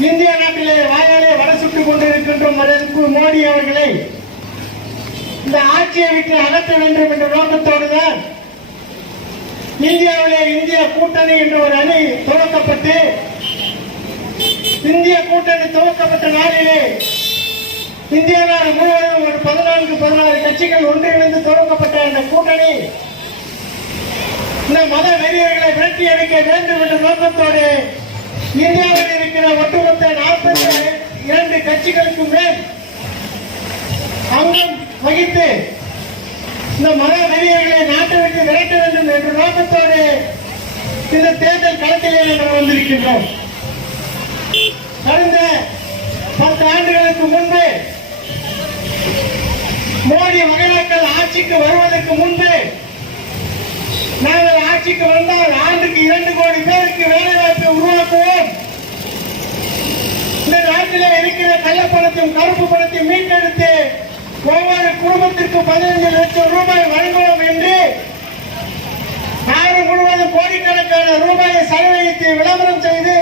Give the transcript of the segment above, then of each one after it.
இந்திய நாட்டிலே வாயாலே வர சுட்டுக் கொண்டிருக்கின்ற மோடி அவர்களை இந்த ஆட்சியை விட்டு அகற்ற வேண்டும் என்ற நோக்கத்தோடுதான் இந்தியாவிலே இந்திய கூட்டணி என்ற ஒரு அணி துவக்கப்பட்டு இந்திய கூட்டணி துவக்கப்பட்ட நாளிலே இந்திய நாடு முழுவதும் ஒரு பதினான்கு பதினாறு கட்சிகள் ஒன்றிணைந்து துவக்கப்பட்ட அந்த கூட்டணி இந்த மத வெறியர்களை விரட்டி அடிக்க வேண்டும் என்ற நோக்கத்தோடு இந்தியாவில் இருக்கிற ஒட்டுமொத்த நாற்பத்தி இரண்டு கட்சிகளுக்கு மேல் அங்கம் வகித்து இந்த மத வெறியர்களை நாட்டை விட்டு விரட்ட வேண்டும் என்ற நோக்கத்தோடு இந்த தேர்தல் களத்திலே நாம் வந்திருக்கின்றோம். கடந்த பத்து ஆண்டுகளுக்கு முன்பு மோடி மகனாக்கள் ஆட்சிக்கு வருவதற்கு முன்பு நாங்கள் ஆட்சிக்கு வந்தால் ஆண்டுக்கு இரண்டு கோடி பேருக்கு வேலை வாய்ப்பை உருவாக்குவோம். இந்த நாட்டில் இருக்கிற கள்ளப்பணத்தையும் கருப்பு பணத்தையும் மீட்டெடுத்து ஒவ்வொரு குடும்பத்திற்கு பதினைந்து லட்சம் ரூபாய் வழங்குவோம் என்று நாடு முழுவதும் கோடிக்கணக்கான ரூபாயை செலவழித்து விளம்பரம் செய்து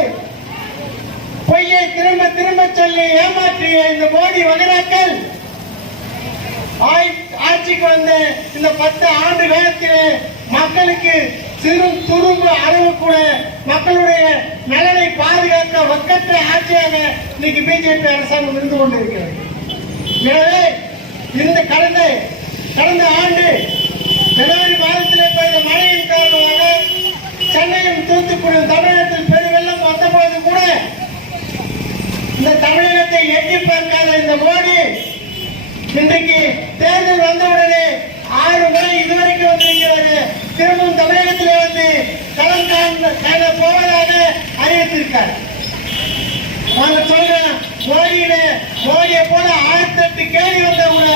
பொய்யை திரும்ப திரும்ப சொல்லி ஏமாற்றிய இந்த மோடி மகனாக்கள் ஆட்சிக்கு வந்த இந்த பத்து ஆண்டு காலத்திலே மக்களுக்கு சிறு துரும்பு அளவு கூட மக்களுடைய நலனை பாதுகாக்க வக்கற்ற ஆட்சியாக இன்னைக்கு பிஜேபி அரசாங்கம் இருந்து கொண்டிருக்கிறது. எனவே இந்த கடந்த கடந்த ஆண்டு ஜனவரி மாதத்தில் பெய்த மழையின் காரணமாக சென்னையும் தூத்துக்குடி தமிழகத்தில் பெருவெள்ளம் வந்தபோது கூட இந்த தமிழகத்தை எட்டி பார்க்காத இந்த மோடி இன்றைக்கு தேர்தல் வந்தவுடனே ஆறு முறை இதுவரைக்கும் வந்திருக்கிறது திரும்பவும் தமிழகத்தில் வந்து களம் காண போவதாக அறிவித்திருக்கார். நாங்க சொல்றோம் மோடியில மோடியை போல ஆயிரத்தி எட்டு கேள்வி வந்த கூட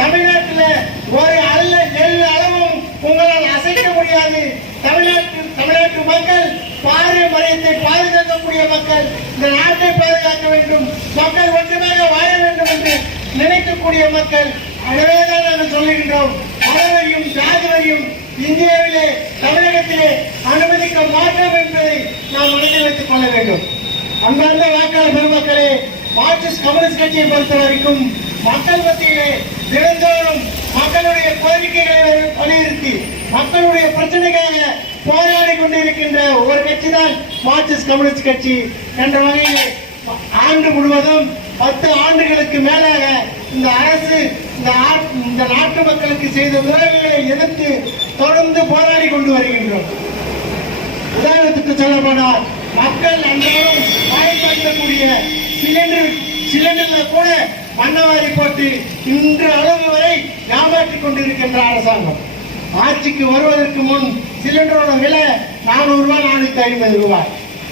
தமிழ்நாட்டில் ஒரு அல்ல நெல் அளவும் உங்களால் அசைக்க முடியாது. தமிழ்நாட்டு தமிழ்நாட்டு மக்கள் பாரம்பரியத்தை பாதுகாக்கக்கூடிய மக்கள் இந்த நாட்டை பாதுகாக்க வேண்டும் மக்கள் ஒன்றுமாக வாழ வேண்டும் என்று நினைக்கக்கூடிய மக்கள் அழகாக நாங்கள் சொல்லுகின்றோம். அளவையும் ஜாதிவரியும் இந்தியாவிலே தமிழகத்திலே அனுமதிக்க மாட்டோம் என்பதை நாம் மனதில் வைத்துக் கொள்ள வேண்டும். அன்பார்ந்த வாக்காளர் பெருமக்களே மார்க்சிஸ்ட் கம்யூனிஸ்ட் கட்சியை பொறுத்த வரைக்கும் மக்கள் மத்தியிலே தினந்தோறும் மக்களுடைய கோரிக்கைகளை வலியுறுத்தி மக்களுடைய பிரச்சனைக்காக போராடி கொண்டிருக்கின்ற ஒரு கட்சி தான் மார்க்சிஸ்ட் கம்யூனிஸ்ட் கட்சி என்ற வகையில் ஆண்டு முழுவதும் பத்து ஆண்டுகளுக்கு மேலாக இந்த அரசு இந்த ஆ- இந்த நாட்டு மக்களுக்கு செய்த உதவிகளை எதிர்த்து தொடர்ந்து போராடி கொண்டு வருகின்றோம். உதாரணத்துக்கு சொல்லப்போனால் மக்கள் அன்றாடம் பயன்படுத்தக்கூடிய சிலிண்டர் சிலிண்டர்ல கூட மண்ணவாரி போட்டு இன்று அளவு வரை ஏமாற்றிக் கொண்டிருக்கின்ற அரசாங்கம். ஆட்சிக்கு வருவதற்கு முன் சிலிண்டரோட விலை நானூறு ரூபாய் நானூத்தி ஐம்பது ரூபாய்.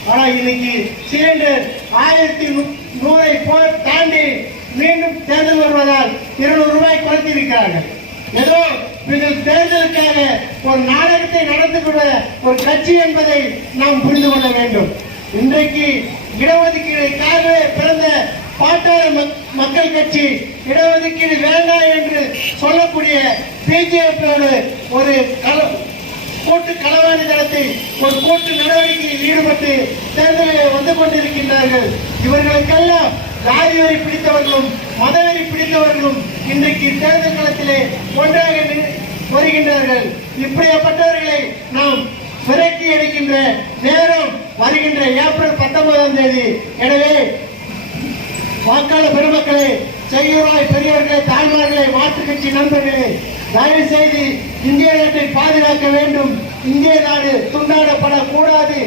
ஆனா இன்னைக்கு சிலிண்டர் ஆயிரத்தி நூ- நூறை போ- தாண்டி மீண்டும் தேர்தல் வருவதால் இருநூறு ரூபாய் குறைத்திருக்கிறார்கள் ஏதோ நீங்கள் தேர்தலுக்காக ஒரு நாடகத்தை நடந்துகிற ஒரு கட்சி என்பதை நாம் புரிந்து கொள்ள வேண்டும். இன்றைக்கு இடஒதுக்கீடுக்காகவே பிறந்த பாட்டாளி மக்- மக்கள் கட்சி. இடஒதுக்கீடு வேண்டாம் என்று சொல்லக்கூடிய பிஜேபியோடு ஒரு கல- கூட்டு களவாணி தளத்தை ஒரு கூட்டு நடவடிக்கையில் ஈடுபட்டு தேர்தலில் வந்து கொண்டிருக்கின்றார்கள். இவர்களுக்கெல்லாம் ஜாதிவரி பிடித்தவர்களும் மதவெறி பிடித்தவர்களும் இன்றைக்கு தேர்தல் களத்திலே ஒன்றாக வருகின்றார்கள். இப்படியாப்பட்டவர்களை நாம் விரட்டி எடுக்கின்ற நேரம் வருகின்ற ஏப்ரல் பத்தொன்பதாம் தேதி. எனவே வாக்காளர் பெருமக்களே செய்யூராய் பெரியவர்களே தாய்மார்களே மாற்றுக் கட்சி நண்பர்களே தயவு செய்து இந்திய நாட்டை பாதுகாக்க வேண்டும். இந்திய நாடு துண்டாடப்படக்கூடாது.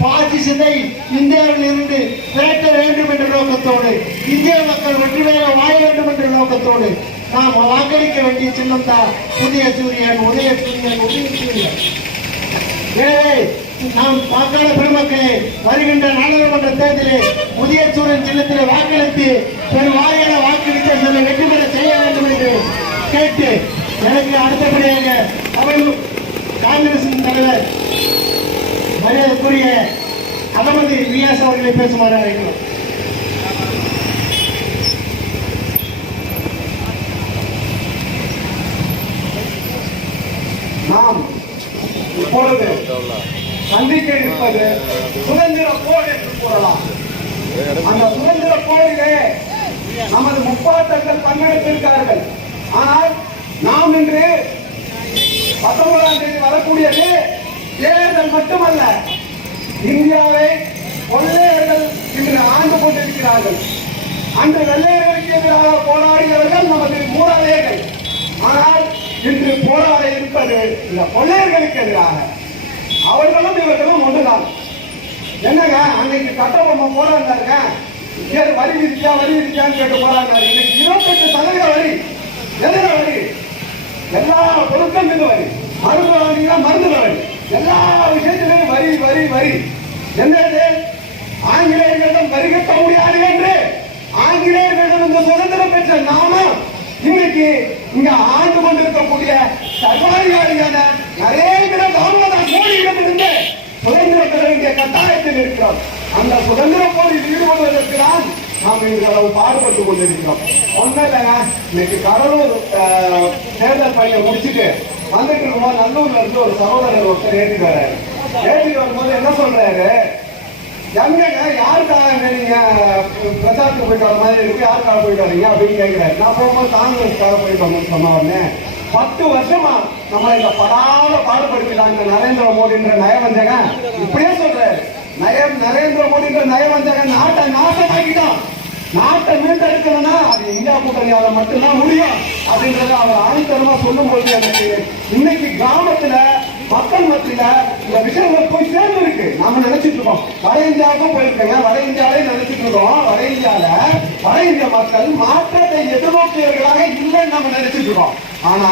பாசிசத்தை இந்தியாவில் இருந்து விரட்ட வேண்டும் என்ற நோக்கத்தோடு இந்திய மக்கள் ஒற்றுமையாக வாழ வேண்டும் என்ற நோக்கத்தோடு நாம் வாக்களிக்க வேண்டிய சின்னம் தான் புதிய சூரியன் உதய சூரியன் உதய சூரியன். எனவே நாம் வாக்காளர் பெருமக்களே வருகின்ற நாடாளுமன்ற தேர்தலில் புதிய சூரியன் சின்னத்தில் வாக்களித்து பெருவாரியான வாக்களித்த சில வெற்றி பெற செய்ய வேண்டும் என்று கேட்டு எனக்கு அடுத்தபடியாக தமிழ் காங்கிரசின் தலைவர் மரியாதைக்குரிய அகமது வியாஸ் அவர்களை பேசுமாறு அழைக்கிறோம். நாம் இப்பொழுது சந்திக்க இருப்பது சுதந்திர போர் என்று கூறலாம். அந்த நமது முப்பாட்டங்கள் பங்கெடுத்திருக்கிறார்கள். ஆனால் நாம் இன்று பத்தொன்பதாம் தேதி வரக்கூடியது தேர்தல் மட்டுமல்ல இந்தியாவை கொள்ளையர்கள் இன்று ஆண்டு கொண்டிருக்கிறார்கள். அன்று வெள்ளையர்களுக்கு எதிராக போராடியவர்கள் நமது மூலாதையர்கள் ஆனால் இன்று போராட இருப்பது இந்த கொள்ளையர்களுக்கு எதிராக. அவர்களும் இவர்களும் ஒன்றுதான். என்னங்க அன்னைக்கு கட்டபொம்மை போராடினாருங்க ஏன் வரி விதிச்சா வரி விதிச்சான்னு கேட்டு போராடினாரு. இன்னைக்கு இருபத்தெட்டு சதவீத வரி. எதிர வரி? எல்லா பொருட்கள் மீது வரி. மருந்து வாங்கினா மருந்து வரி. எல்லா விஷயத்திலும் வரி வரி வரி. என்னது? ஆங்கிலேயர்களிடம் வரி கட்ட முடியாது என்று ஆங்கிலேயர்களிடம் இந்த சுதந்திரம் பெற்ற நாமும் இன்னைக்கு இங்க ஆண்டு கொண்டிருக்கக்கூடிய சர்வாதிகாரியான நரேந்திர தாமோதர் மோடியிடமிருந்து சுதந்திரம் பெற வேண்டிய கட்டாயத்தில் இருக்கிறோம். அந்த சுதந்திர போரில் ஈடுபடுவதற்கு தான் நாம் இன்று அளவு பாடுபட்டு கொண்டிருக்கிறோம். ஒன்னும் இல்லைங்க இன்னைக்கு கடலூர் தேர்தல் பணியை முடிச்சுட்டு வந்துட்டு இருக்கும்போது நல்லூர்ல இருந்து ஒரு சகோதரர் ஒருத்தர் ஏற்றிட்டு வர்றாரு ஏற்றிட்டு வரும்போது என்ன சொல்றாரு? எங்கங்க? யாருக்காக நீங்க பிரச்சாரத்துக்கு போயிட்டு வர மாதிரி இருக்கு? யாருக்காக போயிட்டு வரீங்க? அப்படின்னு கேட்கிறாரு நான் போகும்போது காங்கிரஸ்க்காக போயிட்டு வந்தேன்னு சொன்ன உடனே பத்து வருஷமா நம்மளை இந்த படாத பாடுபடுத்தினாங்க நரேந்திர மோடின்ற நயவஞ்சகன். இப்படியே சொல்றாரு. நயம் நரேந்திர மோடின்ற நயவஞ்சகன் நாட்டை நாசமாக்கிட்டான். நாட்டை மீட்டெடுக்கணும்னா அது இந்தியா கூட்டணியால மட்டும்தான் முடியும். அப்படின்றத அவர் ஆணித்தரமா சொல்லும் போது எனக்கு இன்னைக்கு கிராமத்துல மக்கள் மத்தியில இந்த விஷயங்கள் போய் சேர்ந்து இருக்கு நாம நினைச்சிட்டு இருக்கோம். வட இந்தியாவுக்கும் போயிருக்கேங்க வட இந்தியாவிலே நினைச்சிட்டு இருக்கோம். வட இந்தியால வட இந்திய மக்கள் மாற்றத்தை எதிர்நோக்கியவர்களாக இல்லைன்னு நம்ம நினைச்சிட்டு இருக்கோம். ஆனா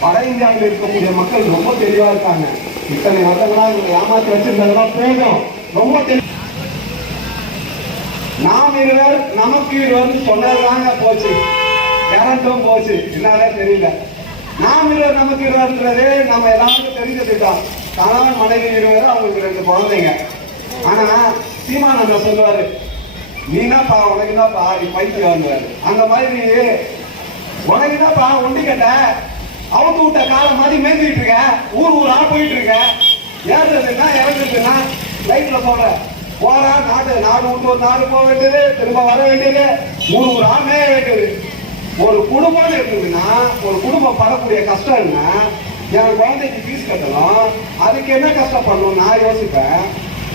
வட இந்தியாவில் இருக்கக்கூடிய மக்கள் ரொம்ப தெளிவா இருக்காங்க. இத்தனை வருடங்களா ஏமாத்தி வச்சிருந்ததெல்லாம் போதும். ரொம்ப தெளி நாம் இருவர் நமக்கு இருவர் சொன்னதுதாங்க போச்சு. கரண்டும் போச்சு. என்னடா தெரியல. நாம் இருவர் நமக்கு இருவர்ன்றது நம்ம எல்லாருக்கும் தெரிஞ்சுக்கிட்டோம் கணவன் மனைவி இருவர் அவங்களுக்கு ரெண்டு குழந்தைங்க. ஆனா சீமானந்த சொல்லுவாரு நீ என்னப்பா உனக்கு என்னப்பா நீ பைத்தியம் வாங்குவாரு அந்த மாதிரி உனக்கு என்னப்பா ஒண்டி கட்ட அவுத்து விட்ட காலம் மாதிரி மேய்ஞ்சிட்டு இருக்க ஊர் ஊரா போயிட்டு இருக்க. ஏறுறதுன்னா இறங்குறதுன்னா லைட்ல போடுற. போறா நாட்டு நாடு விட்டு ஒரு நாடு போக வேண்டியது திரும்ப வர வேண்டியது ஊர் ஊரா மேய வேண்டியது. ஒரு குடும்பம் இருக்குதுன்னா ஒரு குடும்பம் படக்கூடிய கஷ்டம் என்ன? என் குழந்தைக்கு ஃபீஸ் கட்டணும். அதுக்கு என்ன கஷ்டப்படணும் நான் யோசிப்பேன்.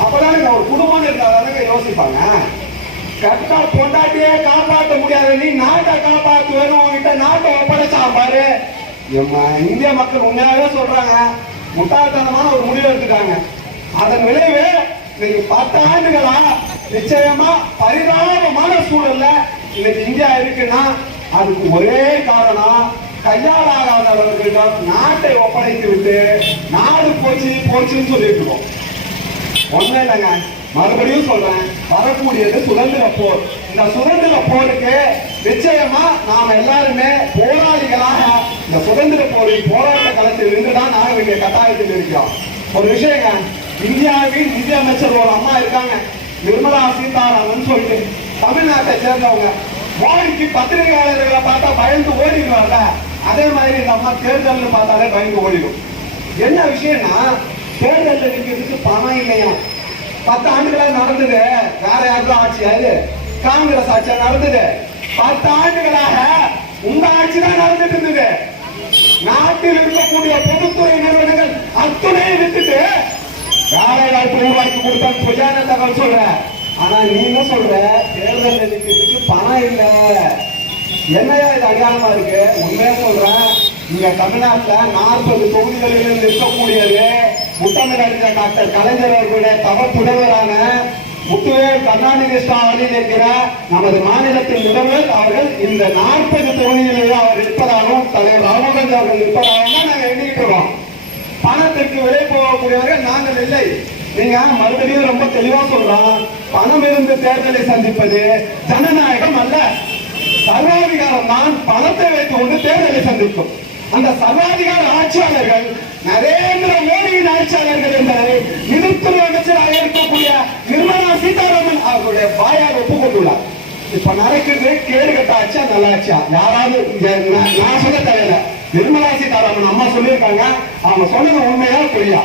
அப்பதானே ஒரு குடும்பம் இருந்தாதானங்க யோசிப்பாங்க. கட்டா பொண்டாட்டியே காப்பாற்ற முடியாது. நீ நாட்டை காப்பாற்று வேணும் உங்ககிட்ட நாட்டை ஒப்படைச்சா பாரு. இந்திய மக்கள் உண்மையாவே சொல்றாங்க. முட்டாள்தனமான ஒரு முடிவு எடுத்துட்டாங்க. அதன் விளைவு இன்னைக்கு பத்து ஆண்டுகளா நிச்சயமா பரிதாபமான சூழல்ல இன்னைக்கு இந்தியா இருக்குன்னா அதுக்கு ஒரே காரணம் கையாளாகாதவர்களிடம் நாட்டை ஒப்படைத்து விட்டு நாடு போச்சு போச்சுன்னு சொல்லிட்டு இருக்கோம் ஒண்ணும் இல்லைங்க. மறுபடியும் சொல்றேன். வரக்கூடியது சுதந்திர போர். இந்த சுதந்திர போருக்கு நிச்சயமா நாம எல்லாருமே போராளிகளாக இந்த சுதந்திர போரின் போராட்ட களத்தில் இருந்துதான் ஆக வேண்டிய கட்டாயத்தில் இருக்கிறோம். ஒரு விஷயங்க இந்தியாவின் நிதி அமைச்சர் ஒரு அம்மா இருக்காங்க. நிர்மலா சீதாராமன் சொல்லிட்டு தமிழ்நாட்டை சேர்ந்தவங்க. மோடிக்கு பத்திரிகையாளர்களை பார்த்தா பயந்து ஓடிடுவாங்க. அதே மாதிரி இந்த அம்மா தேர்தல்னு பார்த்தாலே பயந்து ஓடிடும். என்ன விஷயம்னா தேர்தலில் நிற்கிறதுக்கு பணம் இல்லையா? பத்து ஆண்டுகளா நடந்தது. வேற யாரும் ஆட்சியா இது காங்கிரஸ் ஆட்சியா நடந்தது? பத்து ஆண்டுகளாக உங்க ஆட்சி தான் நடந்துட்டு இருந்தது. நாட்டில் இருக்கக்கூடிய பொதுத்துறை நிறுவனங்கள் அத்துணையை விட்டுட்டு வேலை வாய்ப்பு உருவாக்கி கொடுத்தா பொய்யான தகவல் சொல்ற. ஆனா நீங்க சொல்ற தேர்தல் நிதிக்கு பணம் இல்லை. என்னையா இது அடையாளமா இருக்கு? உண்மையா சொல்றேன். இங்க தமிழ்நாட்டுல நாற்பது தொகுதிகளில் இருக்கக்கூடியது முத்தமிழறிஞர் டாக்டர் கலைஞர் அவர்களுடைய தவ புதல்வரான முத்துவேல் கருணாநிதி ஸ்டாலின் என்கிற நமது மாநிலத்தின் முதல்வர் அவர்கள் இந்த நாற்பது தொகுதிகளிலே அவர் இருப்பதாகவும் தலைவர் ராமகாந்தி அவர்கள் இருப்பதாகவும் தான் நாங்கள் எண்ணிக்கிட்டு இருக்கோம். பணத்திற்கு விலை போகக்கூடியவர்கள் நாங்கள் இல்லை. நீங்க மறுபடியும் ரொம்ப தெளிவா சொல்றோம் பணம் இருந்து தேர்தலை சந்திப்பது ஜனநாயகம் அல்ல. சர்வாதிகாரம் தான் பணத்தை வைத்து கொண்டு தேர்தலை சந்திக்கும். அந்த சர்வாதிகார ஆட்சியாளர்கள் நரேந்திர மோடியின் ஆட்சியாளர்கள் என்பதை நிதித்துறை அமைச்சராக இருக்கக்கூடிய நிர்மலா சீதாராமன் அவர்களுடைய வாயால் ஒப்புக்கொண்டுள்ளார். இப்ப நடக்கிறது கேடு கட்ட ஆட்சியா நல்ல யாராவது நான் சொல்ல தேவையில்லை. நிர்மலா சீதாராமன் அம்மா சொல்லியிருக்காங்க. அவங்க சொன்னது உண்மையா பொய்யா?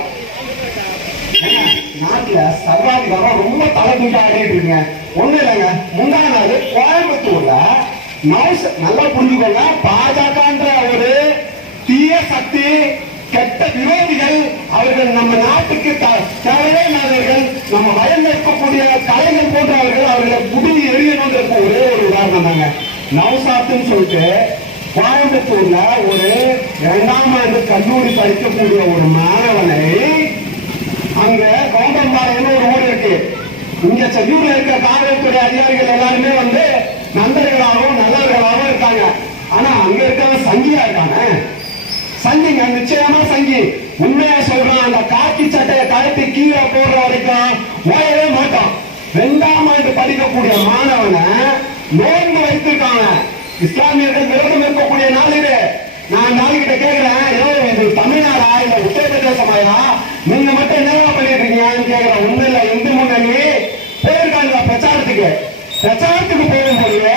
நாட்டுல சர்வாதிகாரம் ரொம்ப தலை தூக்கி ஆடிட்டு இருக்குங்க. ஒண்ணு இல்லைங்க முந்தா நாள் கோயம்புத்தூர்ல நௌச நல்லா புரிஞ்சுக்கோங்க. பாஜகன்ற ஒரு தீய சக்தி கெட்ட விரோதிகள் அவர்கள் நம்ம நாட்டுக்கு த- தேவையே இல்லாதவர்கள் நம்ம வயல்ல இருக்கக்கூடிய கலைகள் போன்றவர்கள் அவர்களை முடி எரியணும்ன்றது ஒரே ஒரு உதாரணம் தாங்க. நவசாத்துன்னு சொல்லிட்டு கோயம்புத்தூர்ல ஒரு இரண்டாம் ஆண்டு கல்லூரி படிக்கக்கூடிய ஒரு மாணவனை அங்க கோம்பம்பாறைன்னு ஒரு ஊர் இருக்கு. இங்க செல்லூர்ல இருக்க காவல்துறை அதிகாரிகள் எல்லாருமே வந்து நண்பர்களாகவும் நல்லவர்களாகவும் இருக்காங்க. ஆனா அங்க இருக்கவன் சங்கியா இருக்கானே? சங்கிங்க நிச்சயமா சங்கி. உண்மையா சொல்றான் அந்த காக்கி சட்டையை கழுத்து கீழே போடுற வரைக்கும் ஓயவே மாட்டான். ரெண்டாம் ஆண்டு படிக்கக்கூடிய மாணவனை நோன்பு வைத்திருக்காங்க. இஸ்லாமியர்கள் விரதம் இருக்கக்கூடிய நாள் இது நான் நாளைக்கிட்ட கேட்கிறேன் ஏதோ இது தமிழ்நாடா? இல்ல உத்தரப்பிரதேசமாயா? நீங்க மட்டும் என்னவா பண்ணிட்டு இருக்கீங்கன்னு கேட்கிறேன். ஒண்ணு இல்ல இந்து முன்னணி. போயிருக்காங்க பிரச்சாரத்துக்கு பிரச்சாரத்துக்கு போகும்போது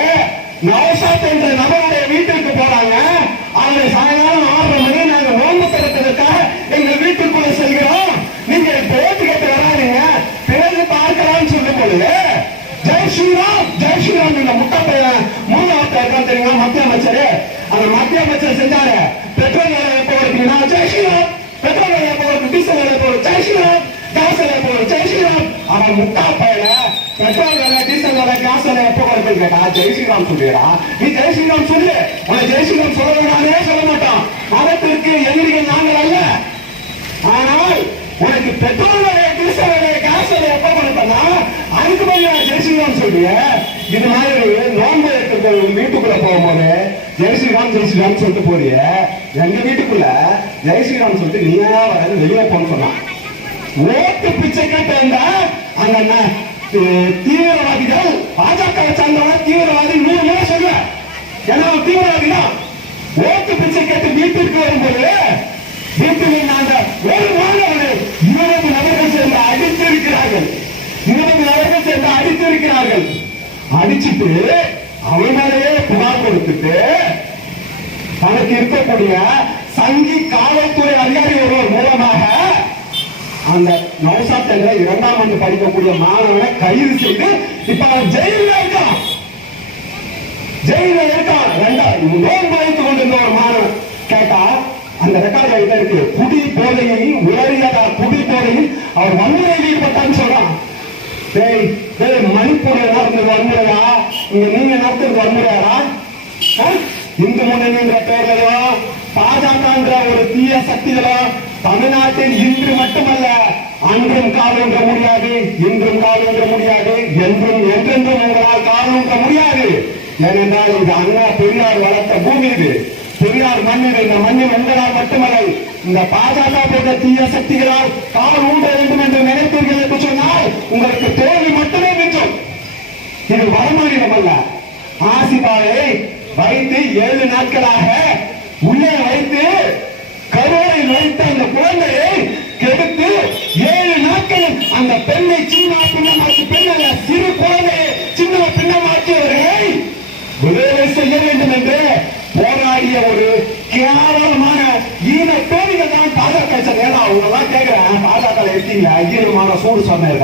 நவசாத் என்ற நபருடைய வீட்டிற்கு போறாங்க. அவங்க சாயங்காலம் ஆறரை மணி நாங்க நோன்பு திறக்கிறதுக்காக எங்க வீட்டுக்குள்ள செல்கிறோம். நீங்க பேச்சு கேட்டு வராதிங்க. பிறகு பார்க்கலாம்னு சொல்லும் பொழுது ஜெய் ஜெய் ஸ்ரீராம் இந்த முட்டை பையன் மூணாவது இருக்கான் தெரியுமா மத்திய அமைச்சர் முதலமைச்சர் செஞ்சாரு பெட்ரோல் விலை எப்போ வருதுன்னா ஜெய் ஸ்ரீராம். பெட்ரோல் விலை எப்போ டீசல் விலை எப்போ வருது ஜெய் ஸ்ரீராம். கேஸ் விலை எப்போ வருது ஜெய் ஸ்ரீராம். அவன் முட்டா பையன பெட்ரோல் விலை டீசல் விலை கேஸ் விலை எப்போ வருதுன்னு கேட்டா ஜெய் ஸ்ரீராம் சொல்லிடா. நீ ஜெய் ஸ்ரீராம் சொல்லு. உன ஜெய் ஸ்ரீராம் சொல்ல சொல்ல மாட்டான். மதத்திற்கு எதிரிகள் நாங்கள் அல்ல. ஆனால் உனக்கு பெட்ரோல் விலை டீசல் காசு விலை எப்ப கொடுத்தனா அதுக்கு நான் ஜெயஸ்ரீராம் சொல்றிய இது மாதிரி நோன்பு எடுத்து வீட்டுக்குள்ள போகும்போது ஜெயஸ்ரீராம் ஜெயஸ்ரீராம் சொல்லிட்டு போறிய எங்க வீட்டுக்குள்ள ஜெயஸ்ரீராம் சொல்லிட்டு நீயா வராது வெளியே போன்னு சொன்னான். ஓட்டு பிச்சை கேட்ட அந்த தீவிரவாதிகள் பாஜக சார்ந்தவன் தீவிரவாதி நூறு முறை சொல்ல ஏன்னா அவன் தீவிரவாதி தான் ஓட்டு பிச்சை கேட்டு வீட்டிற்கு வரும்போது வீட்டில் நாங்கள் ஒரு அடிக்கிறார்கள் அடிச்சுட்டு அடிச்சிட்டு புகார் கொடுத்துட்டு தனக்கு இருக்கக்கூடிய சங்கி காவல்துறை அதிகாரி ஒருவர் மூலமாக அந்த நௌசாத் என்ற இரண்டாம் ஆண்டு படிக்கக்கூடிய மாணவனை கைது செய்து இப்ப அவன் ஜெயில இருக்கான். ஜெயில இருக்கான். ரெண்டாம் நோன்பு வைத்துக் கொண்டிருந்த ஒரு மாணவன். கேட்டா அந்த ரெக்கார்டு எங்க இருக்கு? குடி போதையில் உயரியதா குடி போதையில் அவர் வன்முறையில் ஈடுபட்டான்னு சொல்றான். டேய் டேய் மணிப்பூர்ல நடந்தது வன்முறையா? இங்க நீங்க நடத்துறது வன்முறையாடா? ஆ? இந்து முன்னணின்ற பெயர்களையும் பாஜகன்ற ஒரு தீய சக்திகளும் தமிழ்நாட்டில் இன்று மட்டுமல்ல அன்றும் காலூன்ற முடியாது இன்றும் காலூன்ற முடியாது என்றும் என்றென்றும் உங்களால் காலூன்ற முடியாது. ஏனென்றால் இது அண்ணா பெரியார் வளர்த்த பூமி இது. பெரியார் மண் இது இந்த மண்ணில் உங்களால் மட்டுமல்ல இந்த பாஜக போன்ற தீய சக்திகளால் கால் ஊட்ட வேண்டும் என்று நினைத்தீர்கள் என்று சொன்னால் உங்களுக்கு தோல்வி மட்டும் எனக்கு வடமாநிலம் அல்ல. ஆசிபாவை வைத்து ஏழு நாட்களாக உள்ளே வைத்து கருவறையில் வைத்த அந்த குழந்தையை கெடுத்து ஏழு நாட்கள் அந்த பெண்ணை சின்ன பின்னமாக்கி பெண் அல்ல சிறு குழந்தையை சின்ன பின்னமாக்கியவரை விடுதலை செய்ய வேண்டும் என்று போராடிய ஒரு கேவலமான ஈன பேரிகள் தான் பாஜக ஏன்னா அவங்க எல்லாம் கேட்கிறேன் பாஜக இருக்கீங்க ஈரமான சூடு சொன்னேன்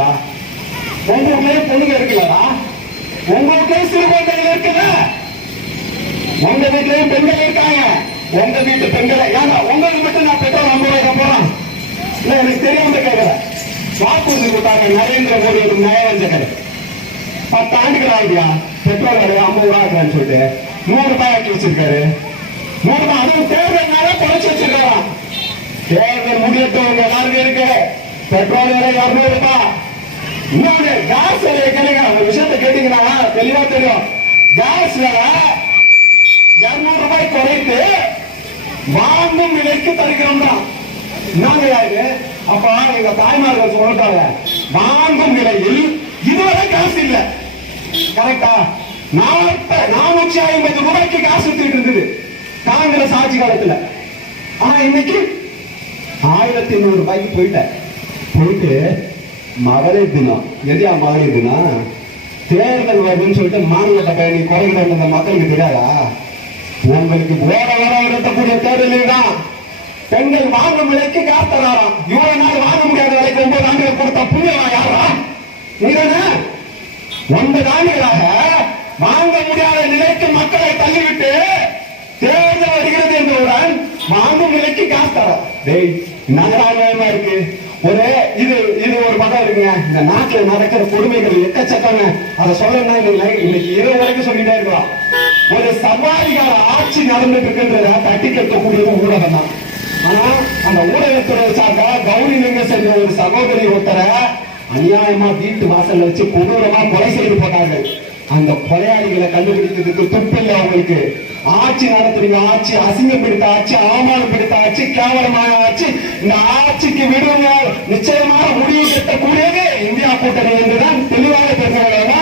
உங்களுக்கே பொண்ணுங்க இருக்குல்லடா. உங்களுக்கே சிறு குழந்தைகள் இருக்குல்ல உங்க வீட்லயும் பெண்கள் இருக்காங்க. உங்க வீட்டு பெண்களை ஏன்னா உங்களுக்கு மட்டும் நான் பெட்ரோல் ஐம்பது ரூபாய்க்கு போறேன் இல்ல எனக்கு தெரியாம கேட்கிறேன் வாக்குறுதி கொடுத்தாங்க நரேந்திர மோடி ஒரு நயவஞ்சகர் பத்து ஆண்டுகள் ஆகுதியா பெட்ரோல் விலை ஐம்பது ரூபாய் இருக்கான்னு சொல்லிட்டு. நூறு ரூபாய் ஆக்கி வச்சிருக்காரு. நூறு ரூபாய் அதுவும் தேர்தல்னால குறைச்சு வச்சிருக்காராம். தேர்தல் முடியட்டும் உங்க எல்லாருக்கும் இருக்கு. பெட்ரோல் விலை இரநூறு ரூபாய். இன்னொரு கேஸ் விலையை கேளுங்க. ஒரு விஷயத்த கேட்டீங்கன்னா தெளிவா தெரியும். கேஸ் விலை இருநூறு ரூபாய் குறைத்து வாங்கும் விலைக்கு தருகிறோம் தான். என்னங்க இது? அப்ப எங்க தாய்மார்கள் சொல்லிட்டாங்க. வாங்கும் விலையில் இதுவரை காசு இல்ல. கரெக்டா நாற்ப நானூற்றி ஐம்பது ரூபாய்க்கு காசு வித்துட்டு இருந்தது காங்கிரஸ் ஆட்சி காலத்துல. ஆனா இன்னைக்கு ஆயிரத்தி நூறு ரூபாய்க்கு போயிட்டேன். போயிட்டு மகளிர் தினம். எதையா மகளிர் தினம்? தேர்தல் வருதுன்னு சொல்லிட்டு மாநில நீ குறைகிற அந்த மக்களுக்கு தெரியாதா? உங்களுக்கு போற வர நடத்தக்கூடிய தேர்தல் தான். பெண்கள் வாங்கும் விலைக்கு காத்தராராம் இவ்வளவு நாள் வாங்க முடியாத விலைக்கு ஒன்பது ஆண்டுகள் கொடுத்த புண்ணியமா யாரா நீதானே ஒன்பது ஆண்டுகளாக வாங்க முடியாத நிலைக்கு மக்களை தள்ளிவிட்டு தேர்தல் வருகிறது என்றவுடன் வாங்கும் விலைக்கு காத்தரா டேய் நகராயமா இருக்கு. ஒரு இது இது ஒரு பக்கம் இருக்குங்க. இந்த நாட்டுல நடக்கிற கொடுமைகள் எக்கச்சக்கங்க. அதை சொல்லணும்னா இன்னைக்கு இரவு வரைக்கும் சொல்லிட்டே இருக்கலாம் ஒரு சர்வாதிகார ஆட்சி நடந்துட்டு இருக்குன்றத தட்டி கட்டக்கூடியது ஊடகம் தான். ஆனா அந்த ஊடகத்துறை சார்பா கௌரி லிங்க சென்ற ஒரு சகோதரி ஒருத்தரை அநியாயமா வீட்டு வாசல்ல வச்சு கொடூரமா கொலை செய்து போட்டாங்க அந்த கொலையாளிகளை கண்டுபிடிக்கிறதுக்கு துப்பில்லை அவங்களுக்கு. ஆட்சி நடத்துறீங்க ஆட்சி அசிங்கம் பிடித்த ஆட்சி அவமானம் பிடித்த ஆட்சி கேவலமான ஆட்சி. இந்த ஆட்சிக்கு விடுங்க நிச்சயமாக முடிவு கட்டக்கூடியது இந்தியா கூட்டணி என்றுதான் தெளிவாக தெரிஞ்சவங்க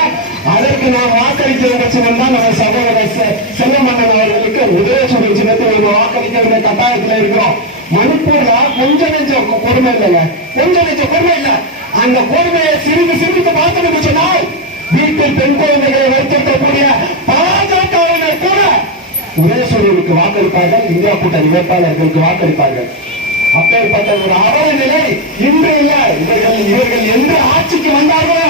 அதற்கு நாம் வாக்களிக்க வேண்டிய தான் நம்ம சகோதரர் செ- செல்வமன்னன் அவர்களுக்கு உதயசூரிய சின்னத்தில் வாக்களிக்க வேண்டிய கட்டாயத்தில் இருக்கிறோம். மணிப்பூர்ல கொஞ்சம் நெஞ்ச கொடுமை இல்லைங்க கொஞ்சம் நெஞ்ச கொடுமை இல்ல அந்த கொடுமையை சிறிது சிறிது பார்த்தோம்னு சொன்னால் வீட்டில் பெண் குழந்தைகளை வைத்திருக்கக்கூடிய பாஜகவினர் கூட உதயசூரியனுக்கு வாக்களிப்பார்கள் இந்தியா கூட்டணி வேட்பாளர்களுக்கு வாக்களிப்பார்கள் அப்பேற்பட்ட ஒரு அவல நிலை இன்று இல்ல. இவர்கள் இவர்கள் எந்த ஆட்சிக்கு வந்தார்களோ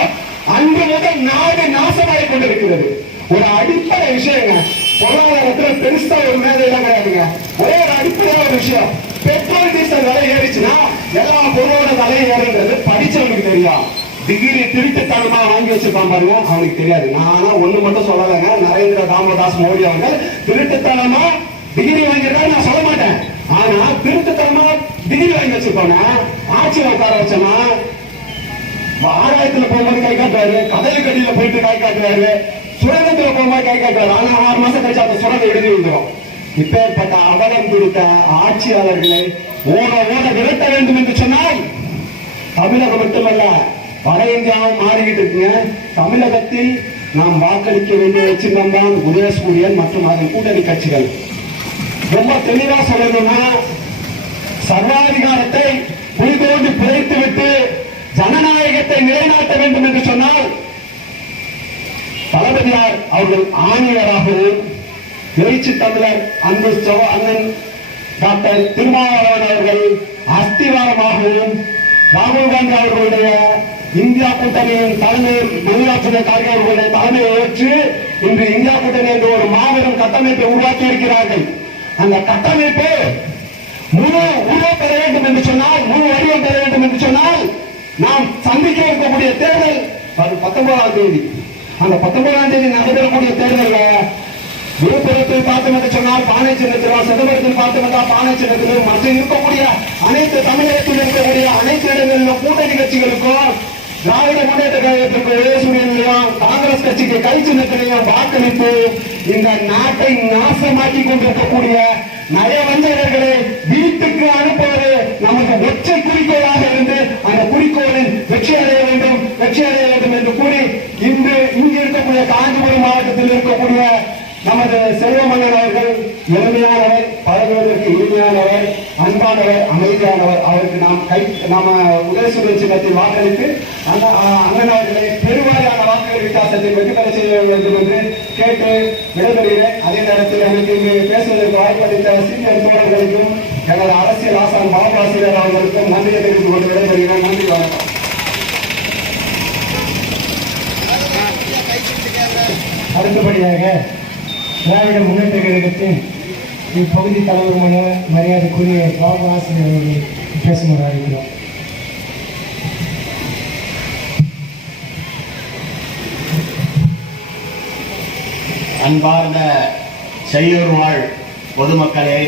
அன்று முதல் நாடு நாசமாய் கொண்டிருக்கிறது. ஒரு அடிப்படை விஷயங்க பொருளாதாரத்துல பெருசா ஒரு மேதையெல்லாம் கிடையாதுங்க. ஒரே ஒரு அடிப்படையான ஒரு விஷயம். பெட்ரோல் டீசல் விலை ஏறிச்சுன்னா எல்லா பொருளோட விலை ஏறுங்கிறது படிச்சவனுக்கு தெரியும். டிகிரி திருட்டுத்தனமா வாங்கி வச்சிருப்பான் பாருங்க. அவனுக்கு தெரியாது. நானும் ஒண்ணு மட்டும் சொல்லலைங்க. நரேந்திர தாமோதாஸ் மோடி அவர்கள் திருட்டுத்தனமா டிகிரி வாங்கியிருக்காரு நான் சொல்ல மாட்டேன். ஆனா திருட்டுத்தனமா டிகிரி வாங்கி வச்சிருப்பாங்க ஆட்சியில் உட்கார வச்சோம்னா ஆகாயத்துல போகும்போது கை காட்டுவாரு கடலுக்கு கடியில போயிட்டு கை காட்டுவாரு சுரங்கத்துல போகும்போது கை காட்டுவாரு. ஆனா ஆறு மாசம் கழிச்சு அந்த சுரங்கம் எழுதி வந்துடும் இப்பேற்பட்ட அவலம் பிடித்த ஆட்சியாளர்களை ஓட ஓட விரட்ட வேண்டும் என்று சொன்னால் தமிழகம் மட்டுமல்ல வட இந்தியாவும் மாறிக்கிட்டு இருக்குங்க. தமிழகத்தில் நாம் வாக்களிக்க வேண்டிய சின்னம் தான் உதயசூரியன் மற்றும் அதன் கூட்டணி கட்சிகள். ரொம்ப தெளிவா சொல்லணும்னா சர்வாதிகாரத்தை புலிதோண்டி புதைத்து விட்டு ஜனநாயகத்தை நிலைநாட்ட வேண்டும் என்று சொன்னால் தளபதியார் அவர்கள் ஆணையராகவும் எழுச்சி தமிழர் அன்பு அண்ணன் டாக்டர் திருமாவளவன் அவர்கள் அஸ்திவாரமாகவும் ராகுல் காந்தி அவர்களுடைய இந்தியா கூட்டணியின் தலைமை மல்லிகார்ஜுன கார்கே அவர்களுடைய தலைமையை ஏற்று இன்று இந்தியா கூட்டணி என்ற ஒரு மாபெரும் கட்டமைப்பை உருவாக்கி இருக்கிறார்கள் அந்த கட்டமைப்பு முழு உருவம் பெற வேண்டும் என்று சொன்னால் முழு வடிவம் பெற வேண்டும் என்று சொன்னால் நாம் சந்திக்க இருக்கக்கூடிய தேர்தல் அது பத்தொன்பதாம் தேதி. அந்த பத்தொன்பதாம் தேதி நடைபெறக்கூடிய தேர்தலில் விழுப்புரத்தில் பார்த்தோம் என்று சொன்னால் பானை சின்னத்திலும் சிதம்பரத்தில் பார்த்தோம் என்றால் பானை சின்னத்திலும் மற்ற இருக்கக்கூடிய அனைத்து தமிழகத்தில் இருக்கக்கூடிய அனைத்து இடங்களிலும் கூட்டணி கட்சிகளுக்கும் திராவிட முன்னேற்ற கழகத்திற்கு உதயசூரியனையும் காங்கிரஸ் கட்சிக்கு கை சின்னத்திலையும் வாக்களித்து இந்த நாட்டை நாசமாக்கி கொண்டிருக்கக்கூடிய நயவஞ்சகர்களை வீட்டுக்கு அனுப்புவது நமக்கு ஒற்றை குறிக்கோளாக இருந்து அந்த குறிக்கோளில் வெற்றி அடைய வேண்டும் வெற்றி அடைய வேண்டும் என்று கூறி இன்று இங்கு இருக்கக்கூடிய காஞ்சிபுரம் மாவட்டத்தில் இருக்கக்கூடிய நமது செல்வமன்னன் அவர்கள் எளிமையானவர் பழகுவதற்கு அன்பானவர் அமைதியானவர் அவருக்கு நாம் கை நாம உதயசூரிய சின்னத்தில் வாக்களித்து அந்த அஹ், பெருவாரியான வாக்குகள் வித்தியாசத்தில் வெற்றி பெற செய்ய வேண்டும் என்று கேட்டு விடைபெறுகிறேன். அதே நேரத்தில் எனக்கு இங்கு பேசுவதற்கு வாய்ப்பளித்த சீனியர் தோழர்களுக்கும் எனது அரசியல் ஆசான் பாபாசிரியர் அவர்களுக்கும் நன்றியை தெரிவித்துக் கொண்டு விடைபெறுகிறேன். நன்றி வணக்கம். அடுத்தபடியாக திராவிட முன்னேற்ற கழகத்தின் இப்பகுதி தலைவருமான மரியாதைக்குரிய பாபு ஆசிரியர் அவர்கள் பேசுமாறு அன்பார்ந்த செய்யூர் வாழ் பொதுமக்களே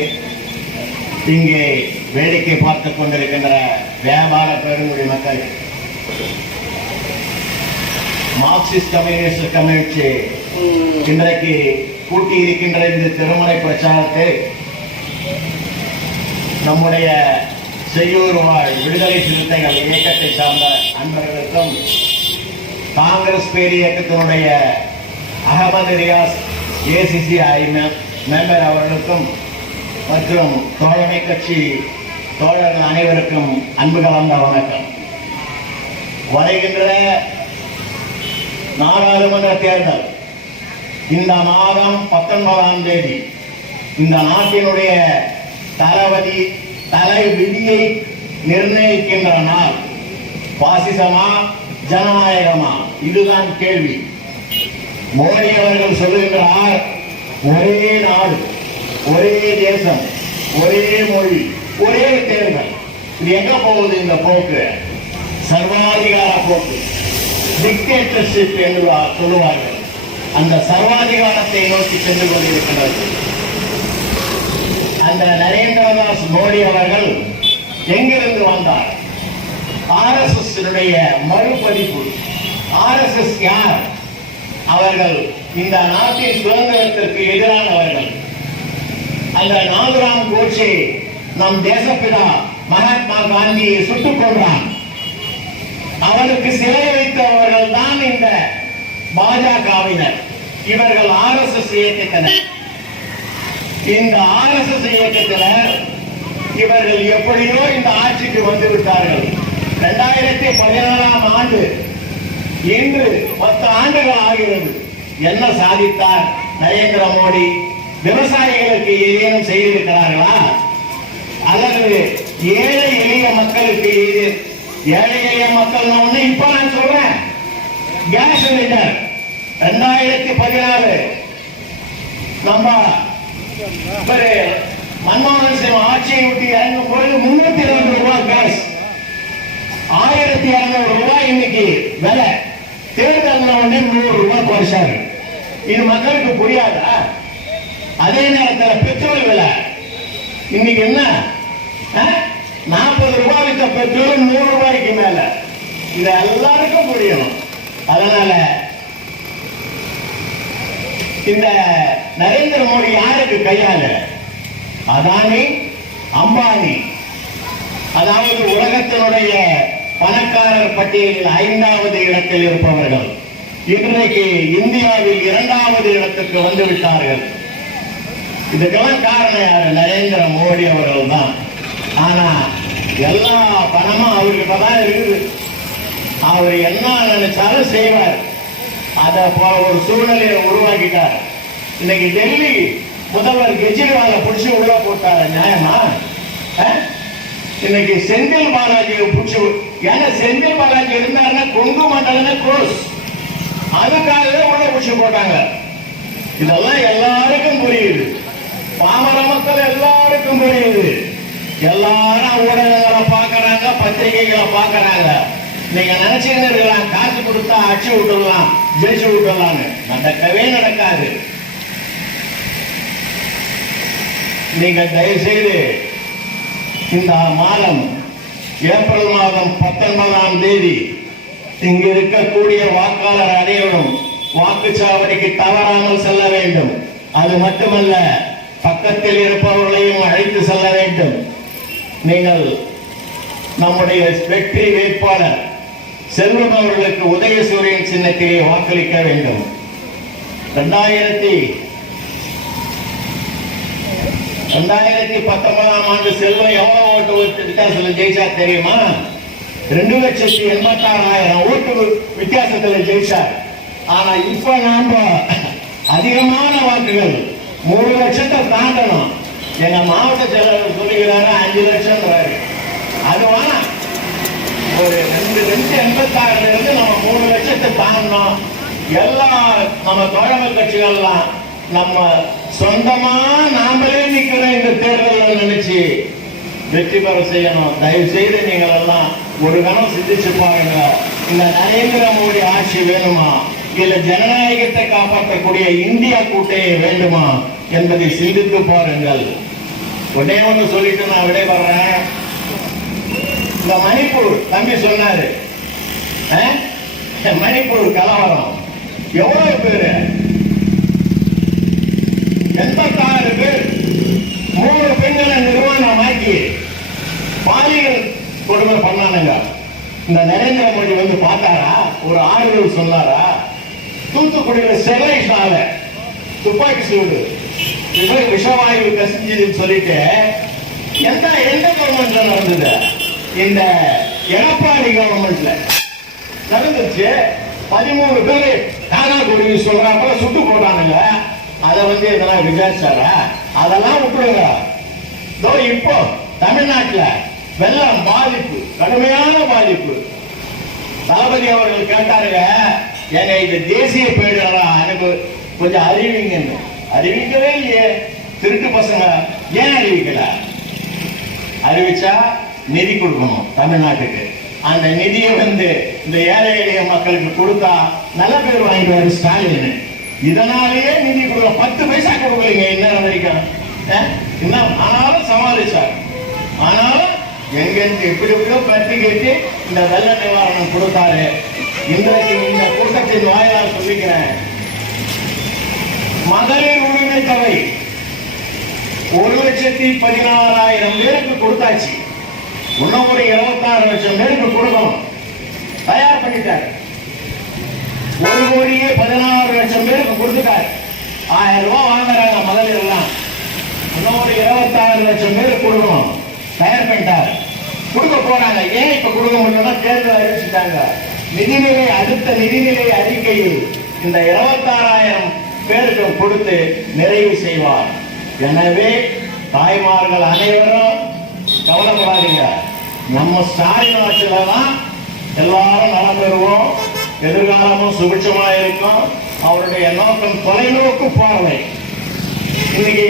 இங்கே வேடிக்கை பார்த்து கொண்டிருக்கின்ற வியாபார பெருங்குடி மக்கள். மார்க்சிஸ்ட் கம்யூனிஸ்ட் கம்யூனிஸ்ட் இன்றைக்கு கூட்டி இருக்கின்ற இந்த திருமலை பிரச்சாரத்தை நம்முடைய செய்யூர் வாழ் விடுதலை சிறுத்தைகள் இயக்கத்தை சார்ந்த அன்பர்களுக்கும் காங்கிரஸ் பேர் இயக்கத்தினுடைய அகமது ரியாஸ் ஏசிசிஐ மெம்பர் அவர்களுக்கும் மற்றும் தோழமை கட்சி தோழர்கள் அனைவருக்கும் அன்பு கலந்த வணக்கம். வருகின்ற நாடாளுமன்ற தேர்தல் இந்த மாதம் பத்தொன்பதாம் தேதி இந்த நாட்டினுடைய தளபதி தலை விதியை நிர்ணயிக்கின்ற நாள் பாசிசமா ஜனநாயகமா? இதுதான் கேள்வி. மோடி அவர்கள் சொல்லுகின்றார் ஒரே நாடு ஒரே தேசம் ஒரே மொழி ஒரே தேர்தல். இது எங்க போகுது இந்த போக்கு? சர்வாதிகார போக்கு. டிக்டேட்டர்ஷிப் என்று சொல்லுவார்கள். அந்த சர்வாதிகாரத்தை நோக்கி சென்று கொண்டிருக்கிறது அந்த நரேந்திரதாஸ் மோடி அவர்கள் எங்கிருந்து வந்தார்? ஆர்எஸ்எஸ் மறுபதிப்பு. ஆர்எஸ்எஸ் யார்? அவர்கள் இந்த நாட்டின் சுதந்திரத்திற்கு எதிரானவர்கள். அந்த நாதுராம் கோட்சே நம் தேசப்பிதா மகாத்மா காந்தியை சுட்டுக் கொண்டான் அவனுக்கு சிலை வைத்தவர்கள் தான் இந்த பாஜகவினர். இவர்கள் ஆர்எஸ்எஸ் இயக்கத்தினர். இந்த ஆர்எஸ்எஸ் இயக்கத்தினர் இவர்கள் எப்படியோ இந்த ஆட்சிக்கு வந்து விட்டார்கள் இரண்டாயிரத்தி பதினாறாம் ஆண்டு இன்று பத்து ஆண்டுகள் ஆகிறது. என்ன சாதித்தார் நரேந்திர மோடி? விவசாயிகளுக்கு ஏதேனும் செய்திருக்கிறார்களா? அல்லது ஏழை எளிய மக்களுக்கு ஏழை எளிய மக்கள் ஒண்ணு இப்ப நான் சொல்றேன். கேஸ் சிலிண்டர் ரெண்டாயிரத்தி பதினாறு. நம்ம மன்மோகன் சிங் ஆட்சியை விட்டு இறங்கும் பொழுது முன்னூத்தி இருபது ரூபாய் கேஸ் ஆயிரத்தி இருநூறு ரூபாய் இன்னைக்கு விலை. தேர்தல் உடனே நூறு ரூபாய் குறைச்சாரு. இது மக்களுக்கு புரியாதா? அதே நேரத்தில் பெட்ரோல் விலை. இன்னைக்கு என்ன? நாற்பது ரூபாய் வித்த பெட்ரோல் நூறு ரூபாய்க்கு மேல. இது எல்லாருக்கும் புரியணும் அதனால இந்த நரேந்திர மோடி யாருக்கு கையாள அதானி அம்பானி. அதாவது உலகத்தினுடைய பணக்காரர் பட்டியலில் ஐந்தாவது இடத்தில் இருப்பவர்கள். இன்றைக்கு இந்தியாவில் இரண்டாவது இடத்துக்கு வந்து விட்டார்கள். இதுக்கெல்லாம் காரணம் யாரு? நரேந்திர மோடி அவர்கள் தான். ஆனா எல்லா பணமும் அவருக்கு தான் இருக்குது. அவர் என்ன நினைச்சாலும் செய்வார். அத போல ஒரு சூழ்நிலையை உருவாக்கிட்டார். இன்னைக்கு டெல்லி முதல்வர் கெஜ்ரிவாலை பிடிச்சி உள்ள போட்டாரு நியாயமா? இன்னைக்கு செந்தில் பாலாஜியை பிடிச்சி ஏன்னா செந்தில் பாலாஜி இருந்தாருன்னா கொங்கு மண்டலம் க்ளோஸ் அதுக்காகவே உள்ள பிடிச்சி போட்டாங்க. இதெல்லாம் எல்லாருக்கும் புரியுது. பாமர மக்கள் எல்லாருக்கும் புரியுது. எல்லாரும் ஊடகங்களை பார்க்கறாங்க பத்திரிகைகளை பார்க்கறாங்க. நீங்க நினைச்சுக்கிட்டு இருக்கலாம் காசு கொடுத்தா அச்சு விட்டுடலாம் ஜெயிச்சு விட்டுடலாம்னு நடக்கவே நடக்காது. நீங்க தயவுசெய்து இந்த மாதம் ஏப்ரல் மாதம் பத்தொன்பதாம் தேதி இங்கு இருக்கக்கூடிய வாக்காளர் அனைவரும் வாக்குச்சாவடிக்கு தவறாமல் செல்ல வேண்டும். அது மட்டுமல்ல பக்கத்தில் இருப்பவர்களையும் அழைத்து செல்ல வேண்டும். நீங்கள் நம்முடைய வெற்றி வேட்பாளர் செல்வம் அவர்களுக்கு உதயசூரியன் சின்னத்திலே வாக்களிக்க வேண்டும். இரண்டாயிரத்தி ரெண்டாயிரத்தி பத்தொன்பதாம் ஆண்டு செல்வம் எவ்வளவு ஓட்டு வித்தியாசத்தில் ஜெயிச்சா தெரியுமா? ரெண்டு லட்சத்தி எண்பத்தி ஆறாயிரம் ஓட்டு வித்தியாசத்துல ஜெயிச்சார். ஆனா இப்ப நாம அதிகமான வாக்குகள் மூணு லட்சத்தை தாண்டணும். எங்க மாவட்ட செயலாளர் சொல்லுகிறாரு அஞ்சு லட்சம் அது வேணாம். ஒரு ரெண்டு ரெண்டு எண்பத்தாறுல இருந்து நம்ம மூணு லட்சத்தை தாண்டணும் எல்லா நம்ம தோழமை கட்சிகள்லாம் நம்ம சொந்தமா நாமளே நிக்கிற இந்த தேர்தல் நினைச்சு. வெற்றி பெற செய்யணும். தயவு செய்து நீங்கள் எல்லாம் ஒரு கணம் சிந்திச்சு பாருங்க. இந்த நரேந்திர மோடி ஆட்சி வேணுமா? இல்ல ஜனநாயகத்தை காப்பாற்றக்கூடிய இந்தியா கூட்டணி வேண்டுமா? என்பதை சிந்தித்து பாருங்கள். உடனே ஒன்று சொல்லிட்டு நான் விடைபெறேன் இந்த மணிப்பூர் தம்பி சொன்னாரு. மணிப்பூர் கலவரம். எவ்வளவு பேரு? எண்பத்தாறு பேர். மூணு பெண்களை நிர்வாணமாக்கி பாலியல் கொடுமை பண்ணானுங்க. இந்த நரேந்திர மோடி வந்து பார்த்தாரா? ஒரு ஆறுதல் சொன்னாரா? தூத்துக்குடியில ஸ்டெர்லைட் சாலை. துப்பாக்கி சூடு. விஷவாயு கசிஞ்சதுன்னு சொல்லிட்டு எந்த எந்த கவர்மெண்ட்ல நடந்தது? இந்த எடப்பாடி கவர்மெண்ட்ல நடந்துச்சு பதிமூணு பேரு காணாக்குடி சொல்றாங்க சுட்டு போட்டானுங்க. அதை வந்து இதெல்லாம் விசாரிச்சாரா? அதெல்லாம் விட்டுருங்க இதோ இப்போ தமிழ்நாட்டில் வெள்ளம் பாதிப்பு கடுமையான பாதிப்பு. தளபதி அவர்கள் கேட்டாருங்க என்னை இந்த தேசிய பேரிடரா? எனக்கு கொஞ்சம் அறிவிங்கன்னு. அறிவிக்கவே இல்லையே. திருட்டு பசங்க ஏன் அறிவிக்கல? அறிவிச்சா நிதி கொடுக்கணும் தமிழ்நாட்டுக்கு. அந்த நிதியை வந்து இந்த ஏழை எளிய மக்களுக்கு கொடுத்தா நல்ல பேர் வாங்கிடுவாரு ஸ்டாலின். இதனாலேயே நிதி கொடுக்க பத்து பைசா கொடுக்கலீங்க இன்னும் வரைக்கும் என்ன இன்னும் ஆனாலும் சமாளிச்சார் ஆனாலும் எங்கெங்க எப்படி எப்படியோ பற்றி கேட்டு இந்த வெள்ள நிவாரணம் கொடுத்தாரு. இன்றைக்கு இந்த கூட்டத்தின் வாயிலாக சொல்லிக்கிறேன். மகளிர் உரிமை தொகை ஒரு லட்சத்தி பதினாறாயிரம் பேருக்கு கொடுத்தாச்சு. இன்னும் ஒரு இருபத்தாறு லட்சம் பேருக்கு கொடுக்கணும். தயார் பண்ணிட்டார். ஒரு கோடியே பதினாறு லட்சம் பேருக்கு கொடுத்துட்டார். ஆயிரம் ரூபாய் வாங்குறாங்க மகளிர் எல்லாம் இன்னும் ஒரு இருபத்தாறு லட்சம் பேருக்கு கொடுக்கணும். தயார் பண்ணிட்டார். கொடுக்க போறாங்க. ஏன் இப்ப கொடுக்க முடியும்னா தேர்தல் அறிவிச்சுட்டாங்க. நிதிநிலை அடுத்த நிதிநிலை அறிக்கையில் இந்த இருபத்தாறாயிரம் பேருக்கு கொடுத்து நிறைவு செய்வார். எனவே தாய்மார்கள் அனைவரும் கவலைப்படாதீங்க. நம்ம ஸ்டாலின் ஆட்சியில தான் எல்லாரும் நலம் பெறுவோம். எதிர்காலமும் சுபிட்சமா இருக்கும். அவருடைய நோக்கம் தொலைநோக்கு பார்வை. இன்னைக்கு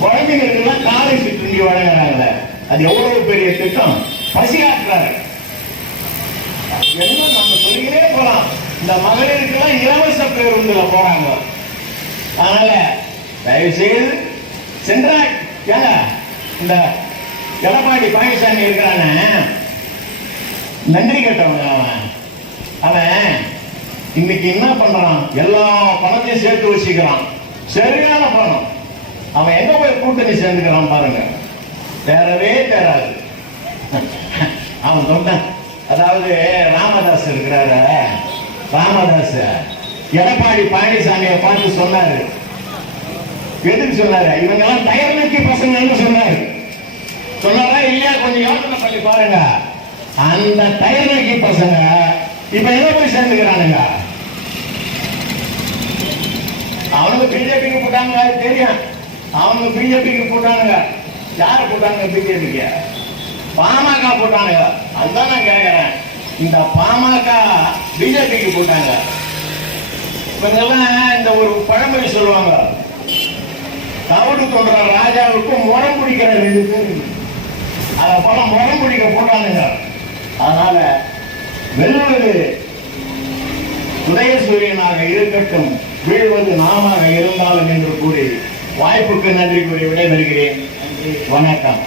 குழந்தைங்களுக்கெல்லாம் காலை சிற்றுண்டி வழங்குறாங்க அது எவ்வளவு பெரிய திட்டம்? பசி ஆற்றுறாரு என்ன நம்ம சொல்லிக்கிட்டே போலாம். இந்த மகளிருக்கெல்லாம் இலவச பேருந்துல போறாங்க. அதனால தயவு செய்து சென்றாய். ஏங்க இந்த எடப்பாடி பழனிசாமி இருக்கிறானே. நன்றி கேட்டவன் அவன். அவன் இன்னைக்கு என்ன பண்றான்? எல்லா பணத்தையும் சேர்த்து வச்சுக்கிறான். சரியான பணம். அவன் எங்க போய் கூட்டணி சேர்ந்துக்கிறான் பாருங்க. தேரவே தேராது அவன் சொன்னான் அதாவது ராமதாஸ் இருக்கிறார. ராமதாஸ் எடப்பாடி பழனிசாமியை பார்த்து சொன்னாரு. எதுக்கு சொன்னாரு? இவங்க எல்லாம் டயர் நக்கி பசங்கன்னு சொன்னாரு. சொன்னாரா இல்லையா? கொஞ்சம் யோசனை பண்ணி பாருங்க. அந்த டயர் நக்கி பசங்க இப்ப எங்க போய் சேர்ந்துக்கிறானுங்க? அவனுக்கு பிஜேபிக்கு போட்டாங்க தெரியும். அவனுக்கு பிஜேபிக்கு போட்டானுங்க. யார போட்டாங்க பிஜேபிக்கு பாமக போட்டானுங்க. அதுதான் நான் கேட்கிறேன் இந்த பாமக பிஜேபிக்கு போட்டாங்க. இவங்கெல்லாம் இந்த ஒரு பழமொழி சொல்லுவாங்க. தவிடு தொடர ராஜாவுக்கும் முறம் பிடிக்கிற ரெண்டு பேர் அதை போல முகம் பிடிக்க போட்டானுங்க. அதனால வெல்வது உதயசூரியனாக இருக்கட்டும் வீழ்வது நாமாக இருந்தாலும் என்று கூறி வாய்ப்புக்கு நன்றி கூறி விடைபெறுகிறேன். வணக்கம்.